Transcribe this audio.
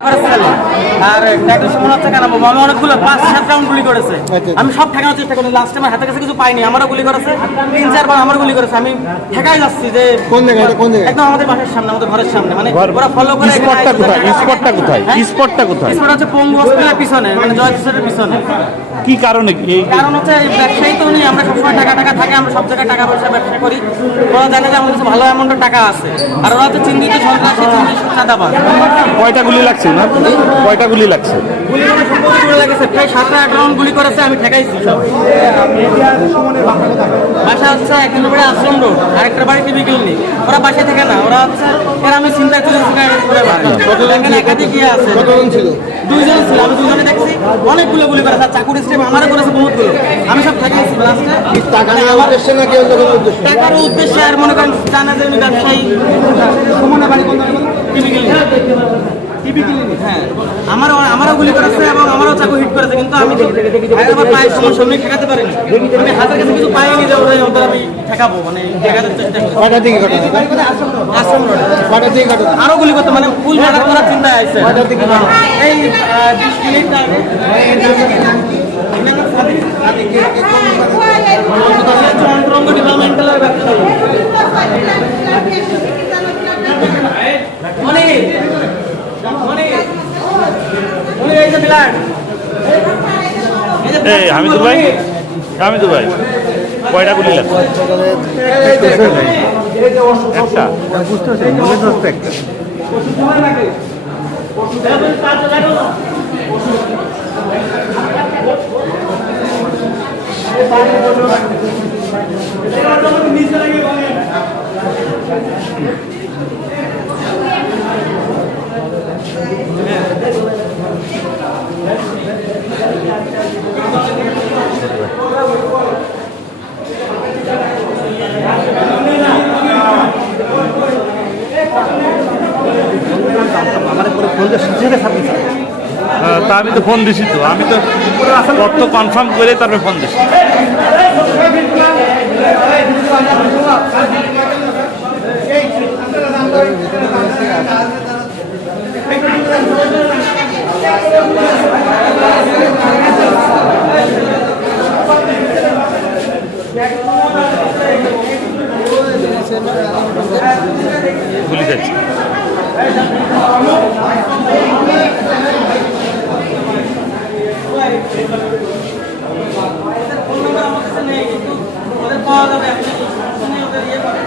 আর মনে হচ্ছে কেন আমি অনেকগুলো 5-7 রাউন্ড গুলি করেছে। আমি সব ঠেকানোর চেষ্টা করি, লাস্টে আমার হাতের কাছে কিছু পাইনি, আমারও গুলি করেছে, 3-4 বার আমার গুলি করেছে। আমি ঠেকাই যাচ্ছি যে কোন জায়গায় একদম আমাদের বাসার সামনে, আমাদের ঘরের সামনে, মানে ওরা ফলো করে। স্পটটা কোথায়? স্পটটা কোথায়? স্পটটা কোথায়? স্পট হচ্ছে পঙ্গু হসপিটালের পিছনে, মানে জয় হোস্টেলের পিছনে। কি কারণে? কারণ হচ্ছে ব্যবসায়ী তো নেই, আমরা সবসময় টাকা থাকে, আমরা সব জায়গায় টাকা পয়সা ব্যবসা করি। ওরা জানে যে আমাদের কাছে ভালো অ্যামাউন্টের টাকা আছে, আর ওরা হচ্ছে চিহ্নিত সন্ত্রাসী, চিহ্নিত চাঁদাবাজ। কয়টা গুলি লাগছে না? কয়টা গুলি লাগছে? গুলি করে সম্পত্তি গুলো লেগেছে, প্রায় 7-8 রাউন্ড গুলি করেছে, আমি ঠেকাইছি সব। বাসা হচ্ছে এক কিলোমিটার আশ্রম রোড, আরেকটা বাড়ি টিভি ক্লিনিক। ওরা বাসায় থাকে না, ওরা হচ্ছে গ্রামে চিন্তা করে একাধিক ইয়ে আছে। কতজন ছিল? 2 জন ছিল, আমি 2 জনে দেখছি। অনেকগুলো গুলি করেছে, আর চাকুর স্টেপ আমারও করেছে বহুতগুলো। আমি সব ঠেকাইছি লাস্টে। টাকা নেওয়ার উদ্দেশ্যে নাকি অন্য কোনো উদ্দেশ্যে? টাকার উদ্দেশ্যে, আর মনে করেন জানা যে আমি ব্যবসায়ী। টিভি ক্লিনিক, হ্যাঁ। আমারও গুলি করেছে এবং আমারও চাকু হিট করেছে, কিন্তু আমি আমার পায়ের সামনে ঠেকাতে পারিনি। আমি হাতের কাছে কিছু পাইনি যে ওদের আমি ঠেকাবো, মানে ঠেকাতে চেষ্টা করি। কয়টা দিকে ঘটনা? আশ্রম রোডে কয়টা দিকে ঘটনা? আরো গুলি করতে, মানে ফুল মার্ডার করার চিন্তায় আছে। এই 20 মিনিট আগে অন্তরঙ্গ ডিপার্টমেন্টালের ব্যবসা হামিদুল ভাই, হামিদুল ভাই, কয়টা গুলি লাগছে? একটা। বুঝতে পারছি, মনে হচ্ছে একটা। তা আমি তো ফোন দিছি, তো আমি তো তথ্য কনফার্ম করে তারপরে ফোন দিছি। গুলি যাচ্ছে। ফোন নাম্বার আমার কাছে নেই, কিন্তু ওদের পাওয়া যাবে। ওদের ইয়ে করে